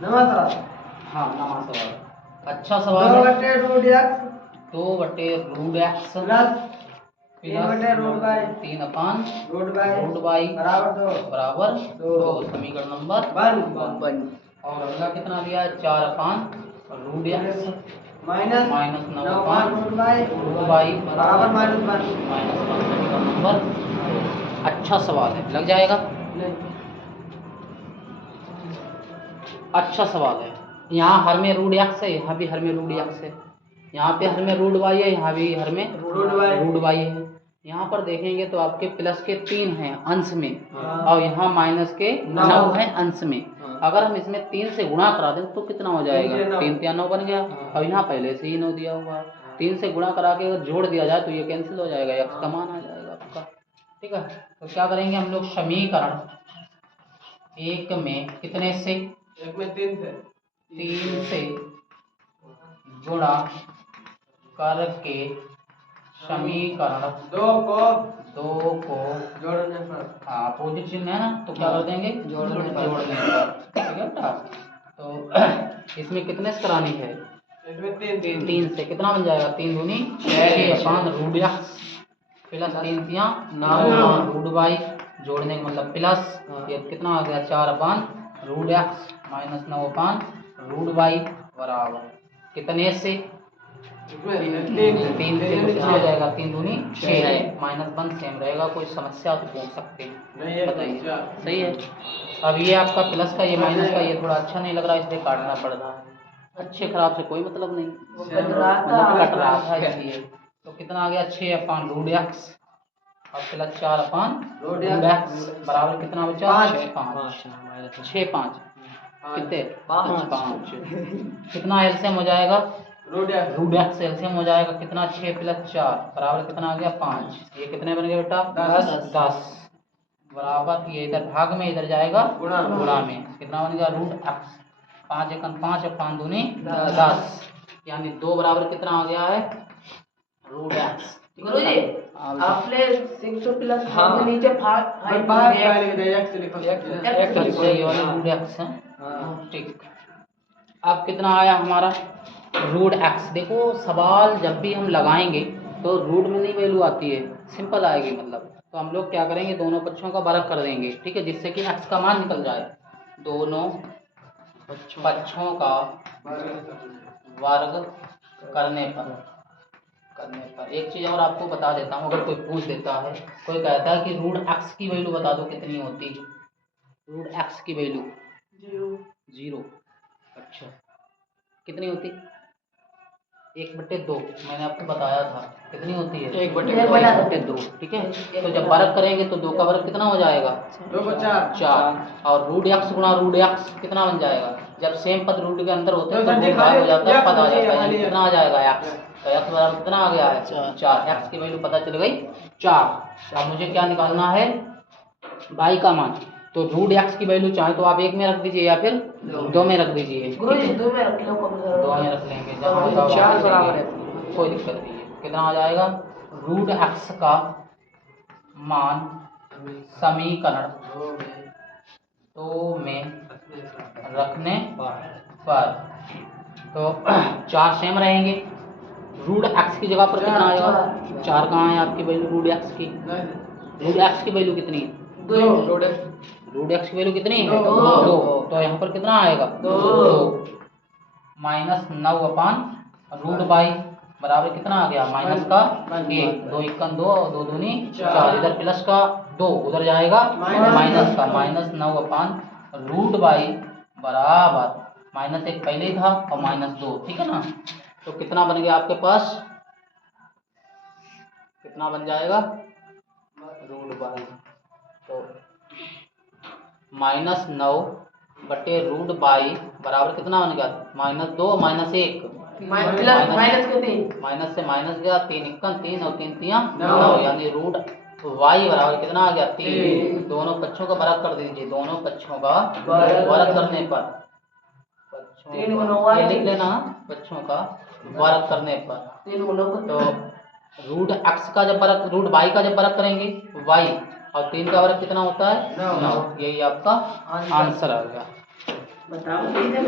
नमस्कार। हाँ नवा सवाल, अच्छा सवाल दो है। बटे root X 2/√x plus 3/√y 3 root √y by बराबर बराबर दो। 2। समीकरण नंबर 1 और अगला कितना दिया है? 4/√x minus minus 9/√y √y बराबर -1। -1। समीकरण नंबर 2। अच्छा सवाल है, लग जाएगा। अच्छा सवाल है। यहाँ हर में √x है, यहाँ भी हर में √x है, यहाँ पे हर में √y है, यहाँ भी हर में √y है। यहाँ पर देखेंगे तो आपके प्लस के 3 हैं अंश में और यहाँ माइनस के 9 हैं अंश में। अगर हम इसमें 3 से गुणा करा दें तो कितना हो जाएगा? 3 3 9 बन गया। और यहाँ पहले से ही 9 दिया हुआ है, 3 से गुणा करा के अगर जोड़ दिया जाए तो ये कैंसिल हो जाएगा, x का मान आ जाएगा आपका। ठीक है, तो क्या करेंगे हम लोग? समीकरण 1 में कितने से? 3 से गुणा करके समीकरण 2 को जोड़ने पर अपोजिट चिन्ह है ना, तो क्या कर देंगे? जोड़ने पर। ठीक है बेटा, तो इसमें कितने से करानी है? 3 से। कितना बन जाएगा? 3 दूनी 6/√x प्लस 3 तियां 9/√y जोड़ने का मतलब प्लस, ये कितना आ गया? 4/√x माइनस 9/√y बराबर कितने से? 3 से कितना हो जाएगा? 3 दूनी 6 -1 सेम रहेगा। कोई समस्या तो पूछ सकते हैं, बताइए। सही है। अब ये आपका प्लस का, ये माइनस का, ये थोड़ा अच्छा नहीं लग रहा इसलिए काटना पड़ रहा है। अच्छे खराब से कोई मतलब नहीं, कट रहा था इसलिए। तो कितना आ गया? 6/√x और प्लस 4/√x बराबर कितना बचा? 5 6 5 कितने? 5 कितना एलसीएम हो जाएगा? √x एलसीएम हो जाएगा कितना? 6 + 4 बराबर कितना आ गया? 5। ये कितने बन गए बेटा? 10 बराबर, ये इधर भाग में, इधर जाएगा गुणा में। कितना बन गया? √x 5 × 5 और 5 दूनी 10, यानी 2 बराबर कितना आ गया है? √x। गुरुजी आपने 6 प्लस के नीचे 5 ये वाला √x है। ठीक, अब कितना आया हमारा? √x। देखो सवाल जब भी हम लगाएंगे तो रूट में नहीं वैल्यू आती है, सिंपल आएगी मतलब। तो हम लोग क्या करेंगे? दोनों पक्षों का वर्ग कर देंगे, ठीक है, जिससे कि x का मान निकल जाए। दोनों पक्षों का वर्ग करने पर एक चीज़ और आपको बता देता हूँ, अगर कोई पूछ देता है, कोई कहता है कि √x की वैल्यू बता दो कितनी होती? √x की वैल्यू 0। अच्छा, कितनी होती? 1/2। मैंने आपको बताया था कितनी होती है? 1/2। ठीक है, तो जब वर्ग करेंगे तो 2 का वर्ग कितना हो जाएगा? 2 को 4 और √x गुणा √x कितना बन जाएगा? जब सेम पद रूट के अंदर होते हैं तो रूट बाहर हो जाता है, पद आ जाता है, यानी कितना आ जाएगा? x। तो x बराबर कितना आ गया है? 4। x की वैल्यू पता चल गई 4। अब मुझे क्या निकालना है? y का मान। तो √x की वैल्यू चाहे तो आप 1 में रख दीजिए या फिर 2 में रख दीजिए। गुरुजी 2 में रख लो, 2 में रख लेंगे, जहाँ 4 बराबर है, कोई दिक्कत नहीं है। कितना आ जाएगा? √x का मान समीकरण 2 में रखने पर तो 4 सेम रहेंगे। √x की जगह पर कितना आएगा? 4 कहाँ है आपकी वैल्यू √x की? √x की वैल्यू कितनी है? 2 √x की वैल्यू कितनी है? 2। तो यहाँ पर कितना आएगा? 2 माइनस 9/√y बराबर कितना आ गया? माइनस का 1। 2 × 1 2 और 2 दूनी 4। इधर प्लस का 2 उधर जाएगा माइनस का, माइनस 9/√y बराबर -1 पहले ही था और -2। ठीक है ना, तो कितना बन गया आपके पास? कितना बन जाएगा? √y तो -9/√y बराबर कितना बन गया? -2 -1 माइनस से माइनस गया, 3 × 1 3 और 3 तियां 9, यानी √y बराबर कितना आ गया? 3। दोनों पक्षों का वर्ग कर दीजिए, दोनों पक्षों का वर्ग करने पर ये लिख लेना, पक्षों का वर्ग करने पर तो √x का जब वर्ग, √y का जब वर्ग करेंगे y, और 3 का वर्ग कितना होता है? 9। यही आपका आंसर आ गया। बताओ